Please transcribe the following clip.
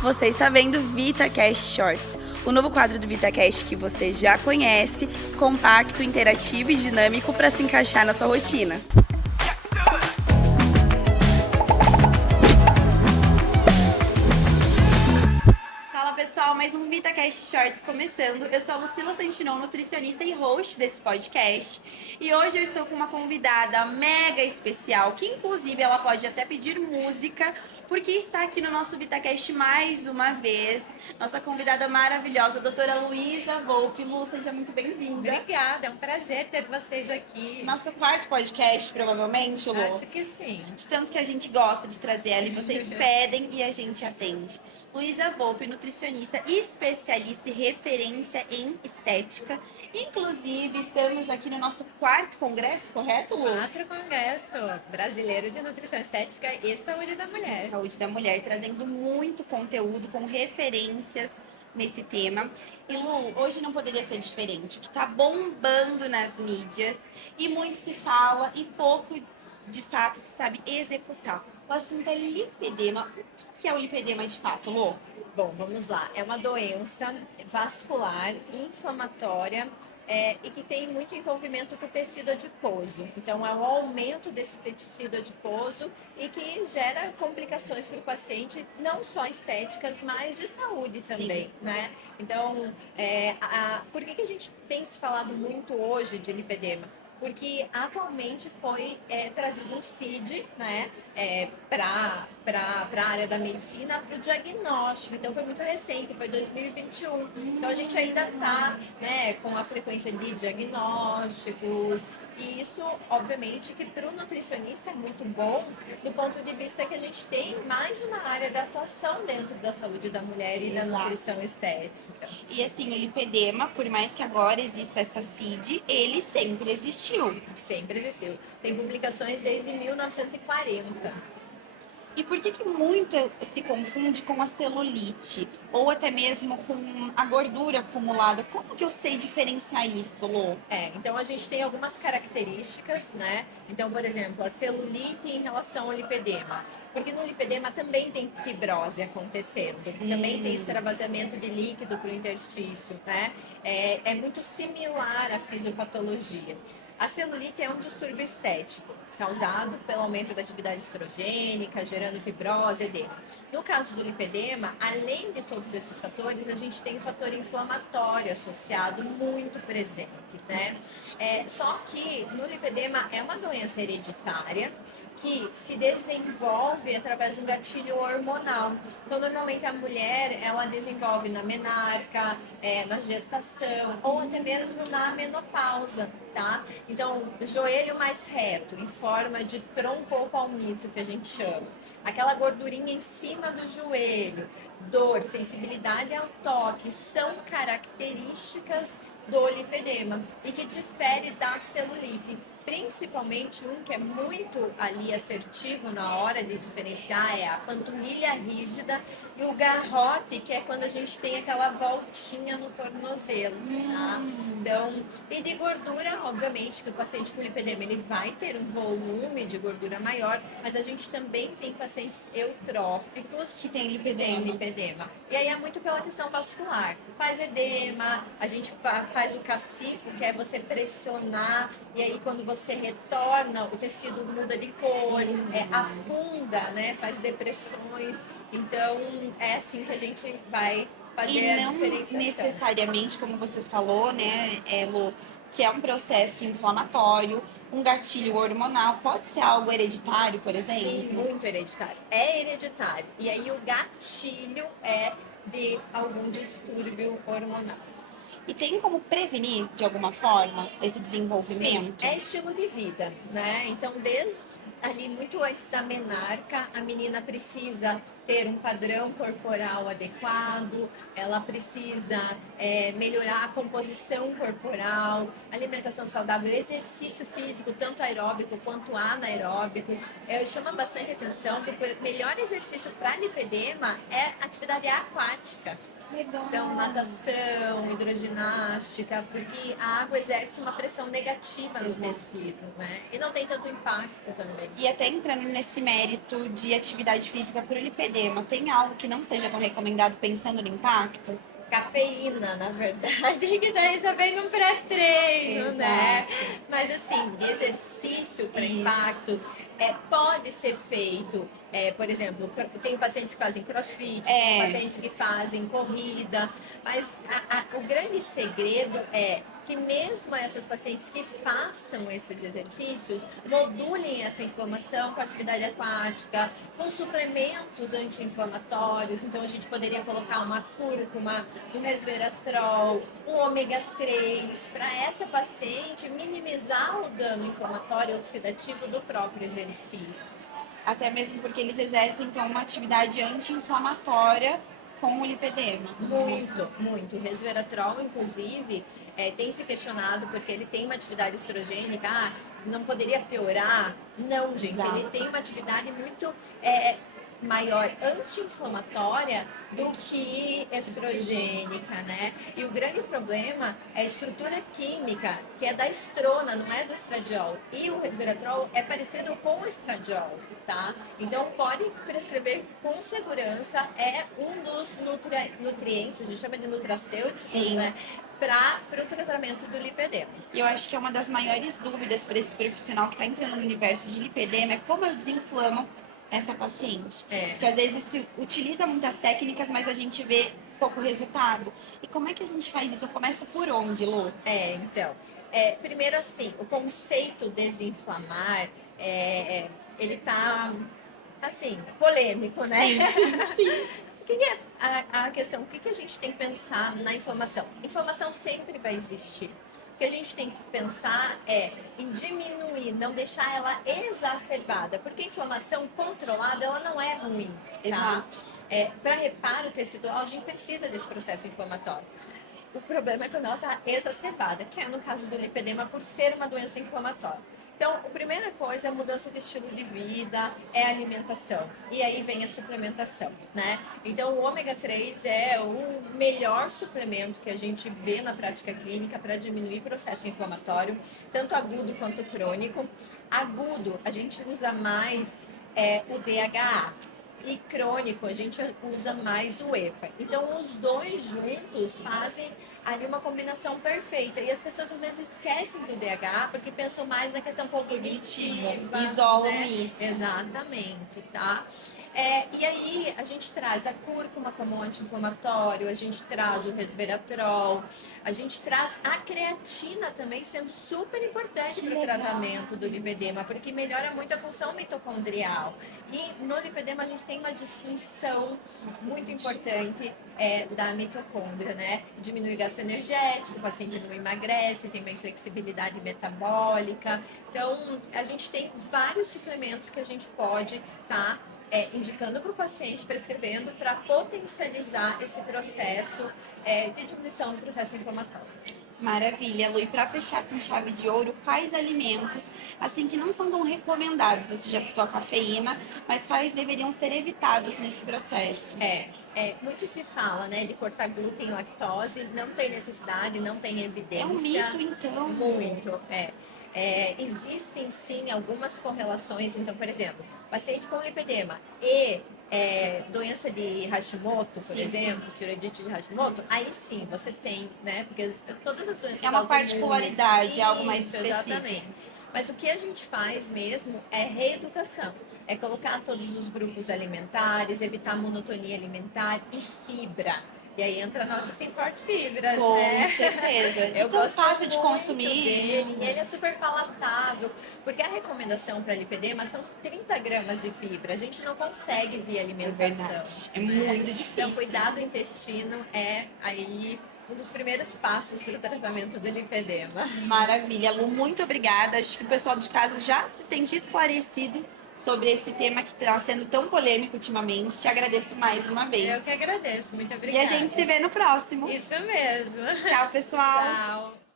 Você está vendo VitaCast Shorts, o novo quadro do VitaCast que você já conhece, compacto, interativo e dinâmico para se encaixar na sua rotina. Fala pessoal, mais um VitaCast Shorts começando. Eu sou a Lucila Santinon, nutricionista e host desse podcast. E hoje eu estou com uma convidada mega especial, que inclusive ela pode até pedir música, porque está aqui no nosso VitaCast mais uma vez. Nossa convidada maravilhosa, a doutora Luísa Volpi. Lu, seja muito bem-vinda. Obrigada, é um prazer ter vocês aqui. Nosso quarto podcast, provavelmente, Lu. Acho que sim. De tanto que a gente gosta de trazer ela e vocês pedem e a gente atende. Luísa Volpi, nutricionista, especialista e referência em estética. Inclusive, estamos aqui no nosso quarto congresso, correto, Lu? 4 Congresso Brasileiro de Nutrição Estética e Saúde da Mulher. Saúde da Mulher, trazendo muito conteúdo com referências nesse tema. E Lu, hoje não poderia ser diferente. O que tá bombando nas mídias e muito se fala e pouco de fato se sabe executar. O assunto é lipedema. O que é o lipedema de fato, Lu? Bom, vamos lá. É uma doença vascular, inflamatória, e que tem muito envolvimento com o tecido adiposo. Então, é o aumento desse tecido adiposo e que gera complicações para o paciente, não só estéticas, mas de saúde também, né? Então, por que a gente tem se falado muito hoje de lipedema? Porque atualmente foi trazido um CID, né, para a área da medicina, para o diagnóstico. Então foi muito recente, foi 2021. Então a gente ainda está, né, com a frequência de diagnósticos. E isso, obviamente, que para o nutricionista é muito bom, do ponto de vista que a gente tem mais uma área de atuação dentro da saúde da mulher e da nutrição estética. E assim, o lipedema, por mais que agora exista essa CID, ele sempre existiu. Sempre existiu. Tem publicações desde 1940. E por que muito se confunde com a celulite? Ou até mesmo com a gordura acumulada? Como que eu sei diferenciar isso, Lu? Então a gente tem algumas características, né? Então, por exemplo, a celulite em relação ao lipedema. Porque no lipedema também tem fibrose acontecendo, também tem extravasamento de líquido para o interstício, né? É muito similar à fisiopatologia. A celulite é um distúrbio estético, causado pelo aumento da atividade estrogênica, gerando fibrose, edema. No caso do lipedema, além de todos esses fatores, a gente tem um fator inflamatório associado muito presente, né? Só que no lipedema é uma doença hereditária que se desenvolve através de um gatilho hormonal. Então, normalmente a mulher, ela desenvolve na menarca, na gestação ou até mesmo na menopausa, tá? Então, joelho mais reto, em forma de tronco ou palmito, que a gente chama. Aquela gordurinha em cima do joelho, dor, sensibilidade ao toque, são características do lipedema e que difere da celulite. Principalmente um que é muito ali assertivo na hora de diferenciar é a panturrilha rígida e o garrote, que é quando a gente tem aquela voltinha no tornozelo, tá? Então, e de gordura, obviamente, que o paciente com lipedema ele vai ter um volume de gordura maior, mas a gente também tem pacientes eutróficos Que tem lipedema. E aí é muito pela questão vascular. Faz edema, a gente faz o cacifo, que é você pressionar, e aí quando você retorna, o tecido muda de cor, afunda, né? Faz depressões. Então, é assim que a gente vai fazer a diferenciação. Necessariamente, como você falou, né, Lu, que é um processo inflamatório, um gatilho hormonal, pode ser algo hereditário, por exemplo? Sim, muito hereditário. É hereditário. E aí o gatilho é de algum distúrbio hormonal. E tem como prevenir, de alguma forma, esse desenvolvimento? Sim, é estilo de vida, né? Então, desde ali muito antes da menarca, a menina precisa ter um padrão corporal adequado, ela precisa melhorar a composição corporal, alimentação saudável, exercício físico, tanto aeróbico quanto anaeróbico. Chama bastante atenção, porque o melhor exercício para lipedema é atividade aquática. Legal. Então, natação, hidroginástica, porque a água exerce uma pressão negativa no Exato. tecido, né? E não tem tanto impacto também. E até entrando nesse mérito de atividade física por lipedema, tem algo que não seja tão recomendado pensando no impacto? Cafeína, na verdade, que daí só vem no pré-treino, né? Mas assim, exercício para Isso. impacto pode ser feito. Por exemplo, tem pacientes que fazem crossfit, tem pacientes que fazem corrida, mas o grande segredo é que mesmo essas pacientes que façam esses exercícios, modulem essa inflamação com atividade aquática, com suplementos anti-inflamatórios. Então a gente poderia colocar uma cúrcuma, um resveratrol, um ômega 3, para essa paciente minimizar o dano inflamatório e oxidativo do próprio exercício. Até mesmo porque eles exercem, então, uma atividade anti-inflamatória com o lipedema. Muito, muito. O resveratrol, inclusive, tem se questionado porque ele tem uma atividade estrogênica. Ah, não poderia piorar? Não, gente. Exato. Ele tem uma atividade muito maior anti-inflamatória do que estrogênica, né? E o grande problema é a estrutura química, que é da estrona, não é do estradiol. E o resveratrol é parecido com o estradiol, tá? Então pode prescrever com segurança, é um dos nutrientes, a gente chama de nutracêuticos, né? Para o tratamento do lipedema. E eu acho que é uma das maiores dúvidas para esse profissional que está entrando no universo de lipedema é como eu desinflamo essa paciente. Porque às vezes se utiliza muitas técnicas, mas a gente vê pouco resultado. E como é que a gente faz isso? Eu começo por onde, Lu? Então, primeiro assim, o conceito desinflamar, ele tá, assim, polêmico, né? Sim. O que é a questão? O que a gente tem que pensar na inflamação? Inflamação sempre vai existir. O que a gente tem que pensar é em diminuir, não deixar ela exacerbada, porque a inflamação controlada, ela não é ruim, tá? Exato. Para reparo tecidual, a gente precisa desse processo inflamatório. O problema é quando ela está exacerbada, que é no caso do lipedema, por ser uma doença inflamatória. Então, a primeira coisa é a mudança de estilo de vida, é a alimentação. E aí vem a suplementação, né? Então, o ômega 3 é o melhor suplemento que a gente vê na prática clínica para diminuir o processo inflamatório, tanto agudo quanto crônico. Agudo, a gente usa mais o DHA. E crônico, a gente usa mais o EPA. Então, os dois juntos fazem ali uma combinação perfeita. E as pessoas às vezes esquecem do DHA porque pensam mais na questão cognitiva. Isolam né? isso. Exatamente, tá? E aí a gente traz a cúrcuma como anti-inflamatório, a gente traz o resveratrol, a gente traz a creatina também sendo super importante para o tratamento do lipedema, porque melhora muito a função mitocondrial. E no lipedema a gente tem uma disfunção muito importante da mitocôndria, né? Diminui o gasto energético, o paciente não emagrece, tem uma inflexibilidade metabólica. Então, a gente tem vários suplementos que a gente pode estar indicando para o paciente, prescrevendo, para potencializar esse processo de diminuição do processo inflamatório. Maravilha, Lu. E para fechar com chave de ouro, quais alimentos, assim, que não são tão recomendados? Você já citou a cafeína, mas quais deveriam ser evitados nesse processo? Muito se fala, né, de cortar glúten e lactose, não tem necessidade, não tem evidência. É um mito, então? Muito, existem sim algumas correlações, então, por exemplo, paciente com lipedema e doença de Hashimoto, por exemplo, tiroidite de Hashimoto, aí sim você tem, né? Porque todas as doenças É uma autoimunes, particularidade, é algo mais isso, específico. exatamente. Mas o que a gente faz mesmo é reeducação, é colocar todos os grupos alimentares, evitar monotonia alimentar e fibra. E aí entra nosso Sim Forte Fibras, Com né? certeza. Eu E tão gosto fácil de muito consumir. dele, ele é super palatável, porque a recomendação para lipedema são 30 gramas de fibra. A gente não consegue via alimentação. Verdade. É né? muito difícil. Então, cuidar do intestino é aí um dos primeiros passos para o tratamento do lipedema. Maravilha, Lu, muito obrigada. Acho que o pessoal de casa já se sente esclarecido sobre esse tema que está sendo tão polêmico ultimamente. Te agradeço mais uma vez. Eu que agradeço, muito E obrigada. a gente se vê no próximo. Isso mesmo. Tchau, pessoal. Tchau.